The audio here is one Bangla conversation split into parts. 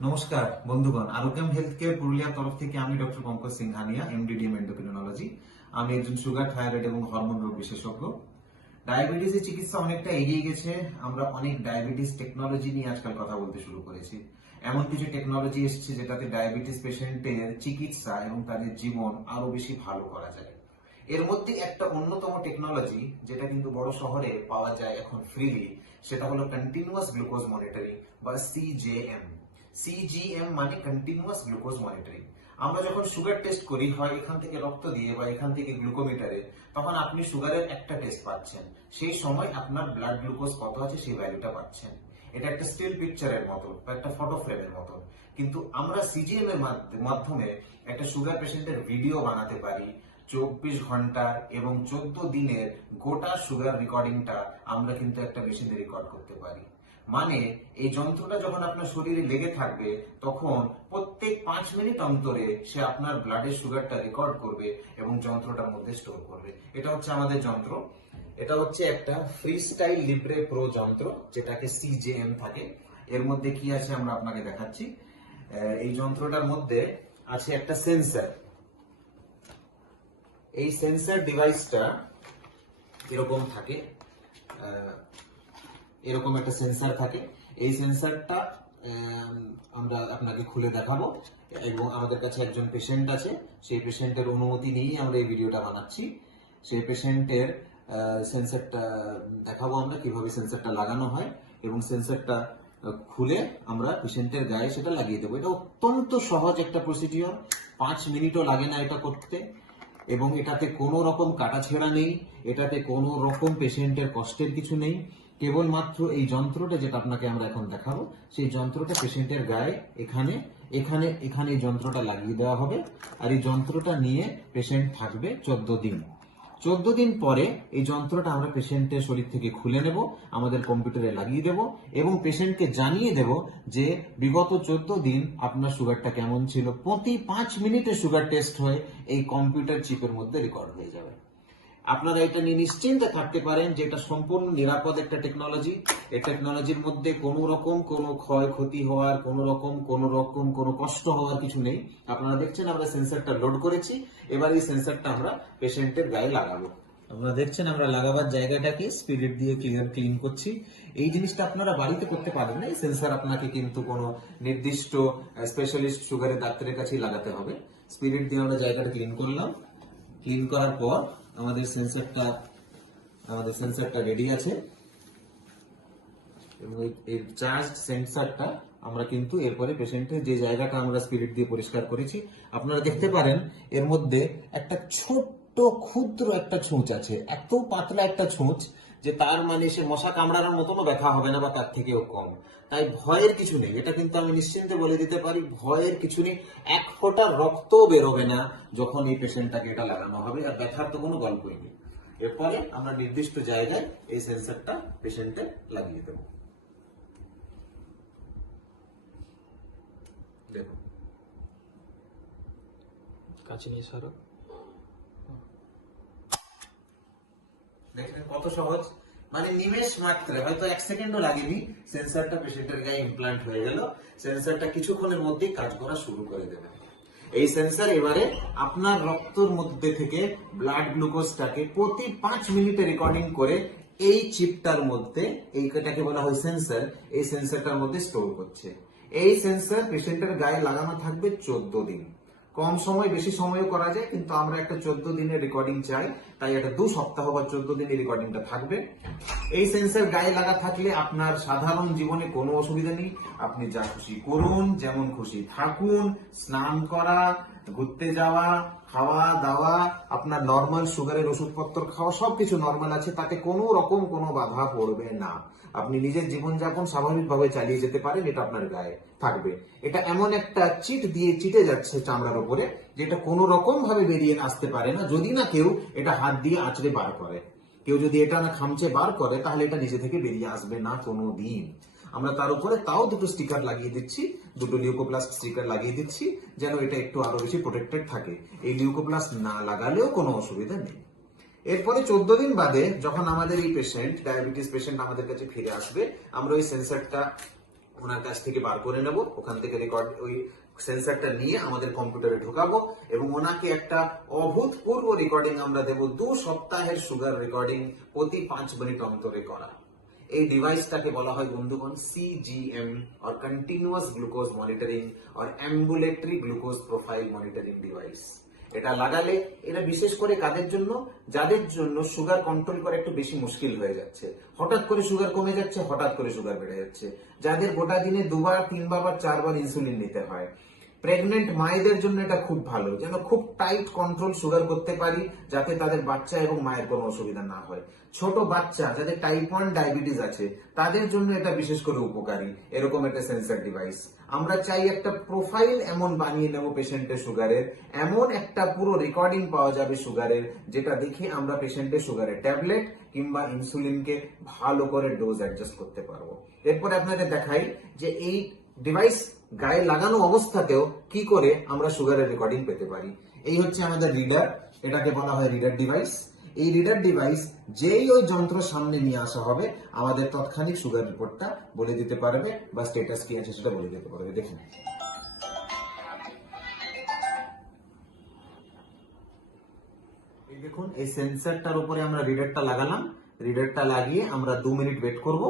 নমস্কার বন্ধুগণ, আরোগ্যম হেলথ কেয়ার পুরুলিয়ার তরফ থেকে আমি doctor Pankaj Singhania, MDDM endocrinology. আমি একজন সুগার, থাইরয়েড এবং হরমোন রোগ বিশেষজ্ঞ। ডায়াবেটিসের চিকিৎসা অনেকটা এগিয়ে গেছে। আমরা অনেক ডায়াবেটিস টেকনোলজি নিয়ে আজকাল কথা বলতে শুরু করেছি। এমন কিছু টেকনোলজি এসেছে যেটাতে ডায়াবেটিস পেশেন্টের চিকিৎসা এবং তাদের জীবন আরো বেশি ভালো করা যায়। এর মধ্যে একটা অন্যতম টেকনোলজি যেটা কিন্তু বড় শহরে পাওয়া যায় এখন ফ্রিলি, সেটা হলো কন্টিনিউয়াস গ্লুকোজ মনিটরিং বা সিজেএম। সিজিএম মানে কন্টিনিউয়াস গ্লুকোজ মনিটরিং। আমরা যখন সুগার টেস্ট করি, হয় এখান থেকে রক্ত দিয়ে বা এখান থেকে গ্লুকোমিটারে, তখন আপনি সুগারের একটা টেস্ট পাচ্ছেন। সেই সময় আপনার ব্লাড গ্লুকোজ কত আছে সেই ভ্যালুটা পাচ্ছেন। এটা একটা স্টিল পিকচারের মতো বা একটা ফটো ফ্রেমের মতো। কিন্তু আমরা সিজিএম এর মাধ্যমে একটা সুগার পেশেন্টের ভিডিও বানাতে পারি। 24 ঘন্টার এবং 14 দিনের গোটা সুগার রেকর্ডিংটা আমরা কিন্তু একটা মেশিনে রেকর্ড করতে পারি। মানে এই যন্ত্রটা যখন আপনার শরীরে লেগে থাকবে, তখন প্রত্যেক 5 মিনিট অন্তরে সে আপনার ব্লাডের সুগারটা রেকর্ড করবে এবং যন্ত্রটার মধ্যে স্টোর করবে। এটা হচ্ছে আমাদের যন্ত্র। এটা হচ্ছে একটা ফ্রি স্টাইল লিব্রে প্রো যন্ত্র, যেটাকে সিজেএম থাকে। এর মধ্যে কি আছে আমরা আপনাকে দেখাচ্ছি। এই যন্ত্রটার মধ্যে আছে একটা সেন্সর। এই সেন্সর ডিভাইসটা এরকম থাকে, এরকম একটা সেন্সর থাকে। এই সেন্সরটা আমরা আপনাকে খুলে দেখাবো এবং আমাদের কাছে একজন পেশেন্ট আছে, সেই পেশেন্টের অনুমতি নিয়েই আমরা এই ভিডিওটা বানাচ্ছি। সেই পেশেন্টের সেন্সরটা দেখাবো আমরা কিভাবে সেন্সরটা লাগানো হয়, এবং সেন্সরটা খুলে আমরা পেশেন্টের গায়ে সেটা লাগিয়ে দেবো। এটা অত্যন্ত সহজ একটা প্রসিডিওর, 5 মিনিটও লাগে না এটা করতে, এবং এটাতে কোনো রকম কাটাছেঁড়া নেই, এটাতে কোনো রকম পেশেন্টের কষ্টের কিছু নেই। কেবলমাত্র এই যন্ত্রটা যেটা আপনাকে আমরা এখন দেখাবো, সেই যন্ত্রটা পেশেন্টের গায়ে এখানে এখানে এখানে এই যন্ত্রটা লাগিয়ে দেওয়া হবে। আর এই যন্ত্রটা নিয়ে পেশেন্ট থাকবে 14 দিন। 14 দিন পরে এই যন্ত্রটা আমরা পেশেন্টের শরীর থেকে খুলে নেব, আমাদের কম্পিউটারে লাগিয়ে দেব এবং পেশেন্টকে জানিয়ে দেব যে বিগত 14 দিন আপনার সুগারটা কেমন ছিল। প্রতি 5 মিনিটে সুগার টেস্ট হয়ে এই কম্পিউটার চিপের মধ্যে রেকর্ড হয়ে যাবে। আপনারা এটা নিয়ে নিশ্চিন্তে থাকতে পারেন যে এটা সম্পূর্ণ নিরাপদ একটা টেকনোলজি। এই টেকনোলজির মধ্যে কোনো রকম কোনো ক্ষয়ক্ষতি হওয়ার, কোনো কষ্ট হওয়ার কিছু নেই। আপনারা দেখছেন আমরা সেন্সরটা লোড করেছি, এবার এই সেন্সরটা আমরা পেশেন্টের গায়ে লাগাবো। আপনারা দেখছেন আমরা লাগাবার জায়গাটাকে স্পিরিট দিয়ে ক্লিন করছি। এই জিনিসটা আপনারা বাড়িতে করতে পারেন না, এই সেন্সর আপনাকে কিন্তু কোনো নির্দিষ্ট স্পেশালিস্ট সুগারের ডাক্তারের কাছেই লাগাতে হবে। স্পিরিট দিয়ে আমরা জায়গাটা ক্লিন করলাম। ক্লিন করার পর আমাদের সেন্সরটা রেডি আছে, এবং এই চার্জ সেন্সরটা আমরা কিন্তু এরপরে পেশেন্টের যে জায়গাটা আমরা স্পিরিট দিয়ে পরিষ্কার করেছি, আপনারা দেখতে পারেন এর মধ্যে একটা ছোট্ট ক্ষুদ্র একটা ছুঁচ আছে। এত পাতলা একটা ছুঁচ যে তার মানে সে মশা কামড়ানোর মতনও ব্যথা হবে না বা তার থেকেও কম। তাই ভয়ের কিছু নেই, এটা কিন্তু আমি নিশ্চিন্তে বলে দিতে পারি, ভয়ের কিছু নেই। এক ফোঁটা রক্তও বেরোবে না যখন এই পেশেন্টটাকে এটা লাগানো হবে, আর ব্যথার তো কোনো গল্পই নেই। এরপরে আমরা নির্দিষ্ট জায়গায় এই সেন্সরটা পেশেন্টে লাগিয়ে দেবো। দেখুন, কাছে নিয়ে সরো। দেখলেন কত সহজ, মানে নিমেষ মাত্রে, হয়তো 1 সেকেন্ডও লাগেনি, সেন্সরটা পেশেন্টের গায়ে ইমপ্লান্ট হয়ে গেল। সেন্সরটা কিছুক্ষণের মধ্যেই কাজ করা শুরু করে দেবে। এই সেন্সর এবারে আপনার রক্তের মধ্যে থেকে ব্লাড গ্লুকোজটাকে প্রতি 5 মিনিটে রেকর্ডিং করে এই চিপটার মধ্যে, এইটাকে বলা হয় সেন্সর, এই সেন্সরটার মধ্যে স্টোর করছে। এই সেন্সর পেশেন্টের গায়ে লাগানো থাকবে 14 দিন। কম সময় বেশি সময়ও করা যায়, কিন্তু আমরা একটা 14 দিনের রেকর্ডিং চাই, তাই একটা 2 সপ্তাহ বা 14 দিনের রেকর্ডিংটা থাকবে। এই সেন্সর গায়ে লাগা থাকলে আপনার সাধারণ জীবনে কোনো অসুবিধা নেই। আপনি যা খুশি করুন, যেমন খুশি থাকুন, স্নান করা, ঘুরতে যাওয়া, খাওয়া দাওয়া, আপনার নর্মাল সুগারের ওষুধপত্র খাওয়া, সবকিছু নর্মাল আছে, তাতে কোনো রকম কোনো বাধা পড়বে না। আপনি নিজের জীবনযাপন স্বাভাবিকভাবে চালিয়ে যেতে পারেন, এটা আপনার গায়ে থাকবে। এটা এমন একটা চিট দিয়ে চিটে যাচ্ছে চামড়ার উপরে, যেটা কোনো রকম ভাবে বেরিয়ে আসতে পারে না, যদি না কেউ এটা হাত দিয়ে আঁচড়ে বার করে। কেউ যদি এটা না খামচে বার করে, তাহলে এটা নিজে থেকে বেরিয়ে আসবে না কোনো দিন। আমরা তার উপরে তাও 2টো স্টিকার লাগিয়ে দিচ্ছি, 2টো লিউকোপ্লাস্ট স্টিকার লাগিয়ে দিচ্ছি, যেন এটা একটু আরো বেশি প্রোটেক্টেড থাকে। এই লিউকোপ্লাস্ট না লাগালেও কোনো অসুবিধা নেই। এরপরে 14 দিন বাদে যখন আমাদের এই পেশেন্ট, ডায়াবেটিস পেশেন্ট আমাদের কাছে ফিরে আসবে, আমরা ওই সেন্সরটা ওনার কাছ থেকে বার করে নেব, ওখান থেকে রেকর্ড ওই সেন্সারটা নিয়ে আমাদের কম্পিউটারে ঢোকাবো এবং ওনাকে একটা অভূতপূর্ব রেকর্ডিং আমরা দেব, 2 সপ্তাহের সুগার রেকর্ডিং প্রতি 5 মিনিট অন্তরে করা। এই ডিভাইসটাকে বলা হয় বন্ধুগণ CGM or continuous glucose monitoring or ambulatory glucose profile monitoring device. এটা লাগালে, এটা বিশেষ করে কাদের জন্য, যাদের জন্য সুগার কন্ট্রোল করা একটু বেশি মুশকিল হয়ে যাচ্ছে, হঠাৎ করে সুগার কমে যাচ্ছে, হঠাৎ করে সুগার বেড়ে যাচ্ছে, যাদের গোটা দিনে 2 বার 3 বার বা 4 বার ইনসুলিন নিতে হয়। প্রেগনেন্ট মায়েদের জন্য এটা খুব ভালো, যেন খুব টাইট কন্ট্রোল সুগার করতে পারি, যাতে তাদের বাচ্চা এবং মায়ের কোনো অসুবিধা না হয়। ছোট বাচ্চা যাদের টাইপ 1 ডায়াবেটিস আছে, তাদের জন্য এটা বিশেষ করে উপকারী, এরকম একটা সেন্সর ডিভাইস। আমরা চাই একটা প্রোফাইল এমন বানিয়ে নেব পেশেন্টের সুগারের, এমন একটা পুরো রেকর্ডিং পাওয়া যাবে সুগারের, যেটা দেখে আমরা পেশেন্টের সুগারের ট্যাবলেট কিংবা ইনসুলিনকে ভালো করে ডোজ অ্যাডজাস্ট করতে পারবো। এরপরে আপনাদের দেখাই যে এই ডিভাইস গায়ে লাগানো অবস্থাতেও কি করে আমরা সুগারের রেকর্ডিং পেতে পারি। এই হচ্ছে আমাদের রিডার, এটাকে বলা হয় রিডার ডিভাইস। এই রিডার ডিভাইস যেই ওই যন্ত্র সামনে নিয়ে আসা হবে, আমাদের তৎক্ষণিক সুগার রিপোর্টটা বলে দিতে পারবে বা স্ট্যাটাস কি আছে সেটা বলে দিতে পারবে। দেখুন, এই দেখুন, এই সেন্সরটার উপরে আমরা রিডারটা লাগালাম। রিডারটা লাগিয়ে আমরা 2 মিনিট ওয়েট করবো।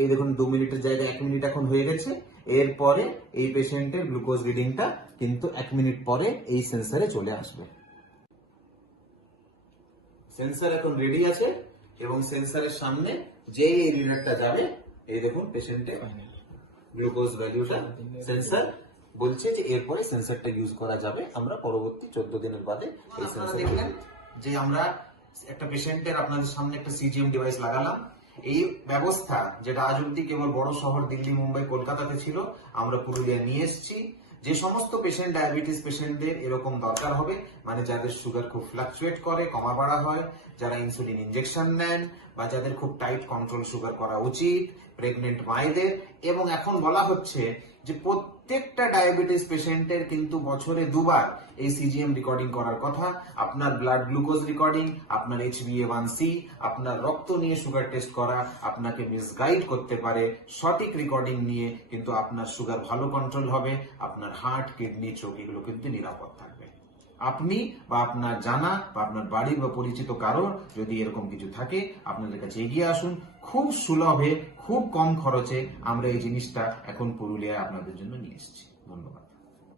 এই দেখুন 2 মিনিটের জায়গায় 1 মিনিট এখন হয়ে গেছে। এরপরে এই পেশেন্টের গ্লুকোজ রিডিংটা কিন্তু 1 মিনিট পরে এই সেন্সরে চলে আসবে। সেন্সর এখন রেডি আছে এবং সেন্সরের সামনে যে এই রিডারটা যাবে, এই দেখুন পেশেন্টের গ্লুকোজ ভ্যালুটা সেন্সর বলছে যে এরপরে সেন্সরটা ইউজ করা যাবে। আমরা পরবর্তী 14 দিনের বাদে এই সেন্সর দেখলেন যে আমরা একটা পেশেন্টের আপনাদের সামনে একটা CGM ডিভাইস লাগালাম। এই ব্যবস্থা যেটা আজ অব্দি কেবল বড় শহর দিল্লি, মুম্বাই, কলকাতাতে ছিল, আমরা পুরুলিয়া নিয়ে এসেছি। যে সমস্ত পেশেন্ট ডায়াবেটিস পেশেন্টদের এরকম দরকার হবে, মানে যাদের সুগার খুব ফ্লাকচুয়েট করে, কমা বাড়া হয়, যারা ইনসুলিন ইনজেকশন নেন, বা যাদের খুব টাইট কন্ট্রোল সুগার করা উচিত, প্রেগনেন্ট মায়েদের, এবং এখন বলা হচ্ছে যে প্রত্যেকটা ডায়াবেটিস পেশেন্টের কিন্তু বছরে 2 বার এই CGM রেকর্ডিং করার কথা। আপনার ব্লাড গ্লুকোজ রেকর্ডিং, আপনার HbA1c, আপনার রক্ত নিয়ে সুগার টেস্ট করা আপনাকে মিসগাইড করতে পারে। সঠিক রেকর্ডিং নিয়ে কিন্তু আপনার সুগার ভালো কন্ট্রোল হবে, আপনার হার্ট, কিডনি, চোখ এগুলো কিন্তু নিরাপদ থাকবে। আপনি বা আপনার জানা বা আপনার বাড়ির বা পরিচিত কারোর যদি এরকম কিছু থাকে, আপনাদের কাছে এগিয়ে আসুন। খুব সুলভে, খুব কম খরচে আমরা এই জিনিসটা এখন পুরুলিয়ায় আপনাদের জন্য নিয়ে এসেছি। ধন্যবাদ।